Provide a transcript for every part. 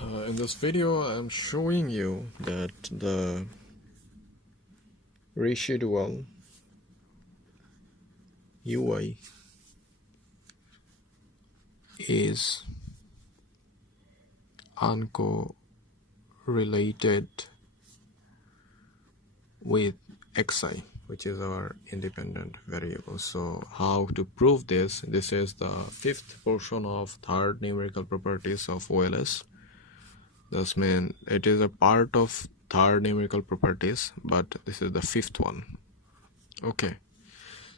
In this video, I'm showing you that the residual UI is uncorrelated with xi, which is our independent variable. So how to prove this? This is the fifth portion of third numerical properties of OLS. This means it is a part of third numerical properties, but this is the fifth one. Okay,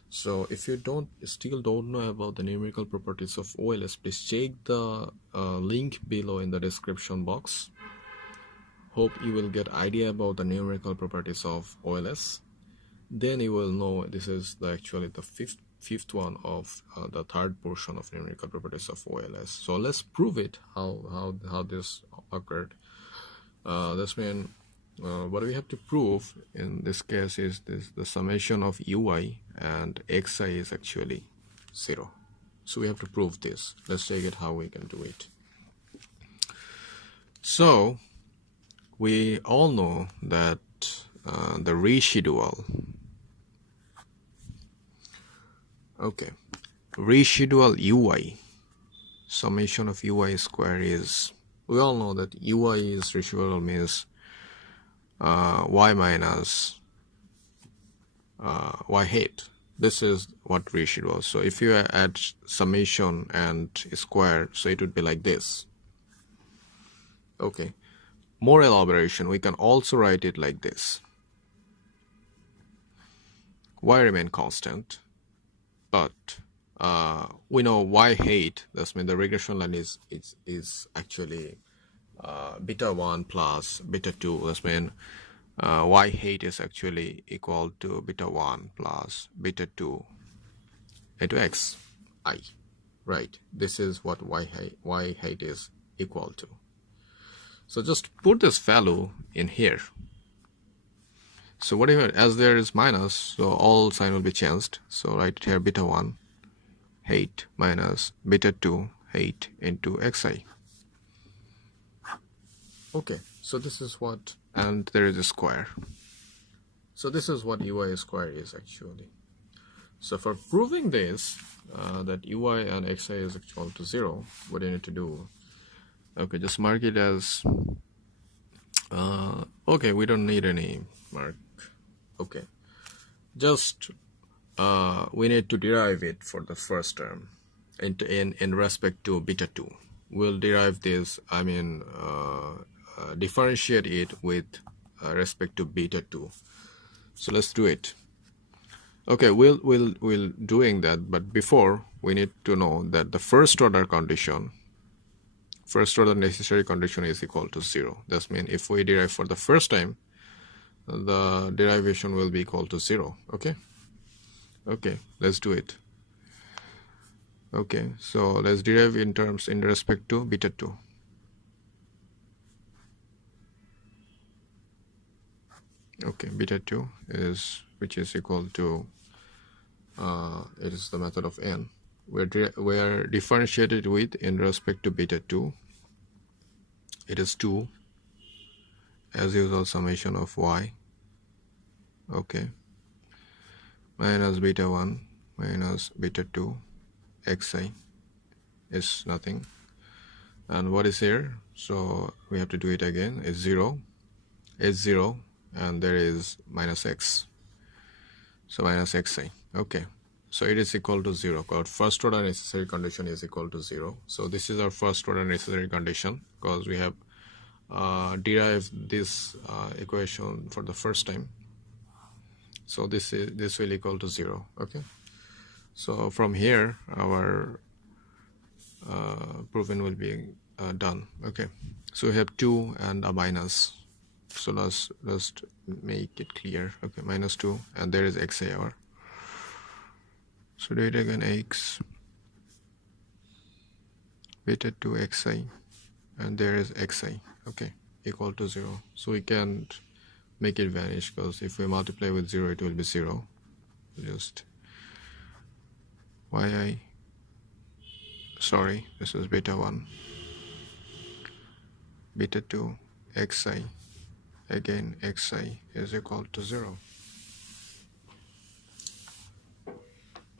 so if you still don't know about the numerical properties of OLS, please check the link below in the description box. Hope you will get idea about the numerical properties of OLS. Then you will know this is actually the fifth one of the third portion of numerical properties of OLS. So let's prove it, how this occurred. This means what we have to prove in this case is the summation of ui and xi is actually 0. So we have to prove this. Let's check it how we can do it. So we all know that the residual, residual ui, summation of ui square is, we all know that ui is residual, means y minus y hat. This is what residual. So if you add summation and square, so it would be like this. Okay, more elaboration, we can also write it like this: y remain constant, but we know y hat, that means the regression line is actually beta 1 plus beta 2. That means y hat is actually equal to beta 1 plus beta 2 into xi, right? This is what y hat is equal to. So just put this value in here. So whatever, as there is minus, so all sign will be changed. So write here beta 1 hat minus beta 2 hat into xi. Okay, so this is what, and there is a square. So this is what ui square is actually. So for proving this, that ui and xi is equal to 0, what do you need to do? Okay, just mark it as, okay, we don't need any mark. Okay, just we need to derive it for the first term in respect to beta 2. We'll derive this, I mean differentiate it with respect to beta 2. So let's do it. Okay, we'll doing that, but before we need to know that the first order necessary condition is equal to 0. That means if we derive for the first time, the derivation will be equal to 0. Okay, let's do it. Okay, so let's derive in respect to beta 2. Okay, beta 2 is, which is equal to it is the method of n. We are differentiated with in respect to beta 2. It is 2, as usual, summation of y, okay, minus beta 1 minus beta 2 xi is nothing. And what is here? So we have to do it again. It's 0, and there is minus x, so minus xi. Okay, so it is equal to 0. Our first order necessary condition is equal to 0. So this is our first order necessary condition, because we have derived this equation for the first time. So this will equal to 0. Okay, so from here our proven will be done. Okay, so we have 2 and a minus. So let's make it clear. Okay, minus 2, and there is xi hour. So do it again, x beta 2 xi, and there is xi. Okay, equal to 0. So we can't make it vanish, because if we multiply with 0, it will be 0. Just sorry, this is beta 1 beta 2 xi, again xi is equal to 0.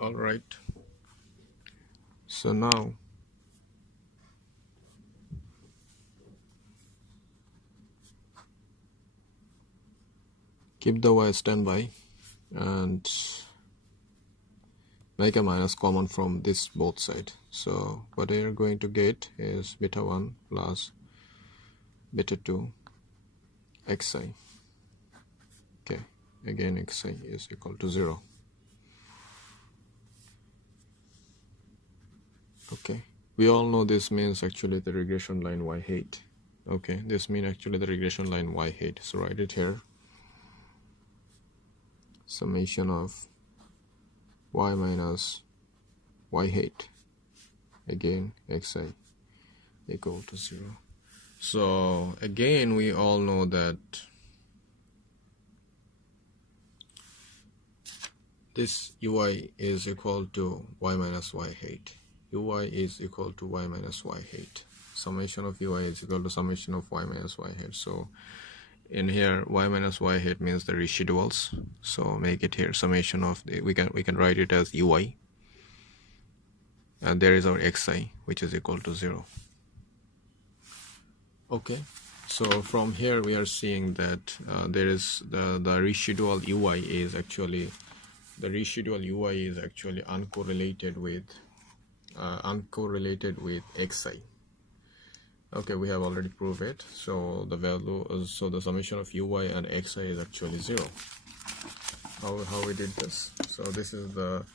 Alright, so now keep the y standby and make a minus common from this both side. So what we are going to get is beta 1 plus beta 2 xi. Okay, again xi is equal to 0. Okay, we all know this means actually the regression line y hat. Okay, this means actually the regression line y hat. So write it here. Summation of y minus y hat, again xi equal to 0. So again we all know that this ui is equal to y minus y hat. Ui is equal to y minus y hat. Summation of ui is equal to summation of y minus y hat. So in here y minus y hat means the residuals, so make it here summation of the, we can write it as ui, and there is our xi which is equal to 0. Okay, so from here we are seeing that there is the residual ui is actually uncorrelated with xi. Okay, we have already proved it. So the value, so the summation of ui and xi is actually 0. How we did this? So this is the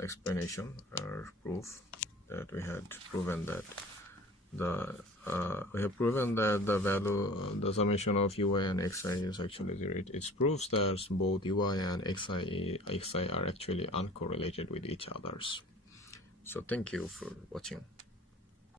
explanation or proof that we had proven that the value, the summation of ui and xi is actually 0. It proves that both ui and xi are actually uncorrelated with each others. So thank you for watching.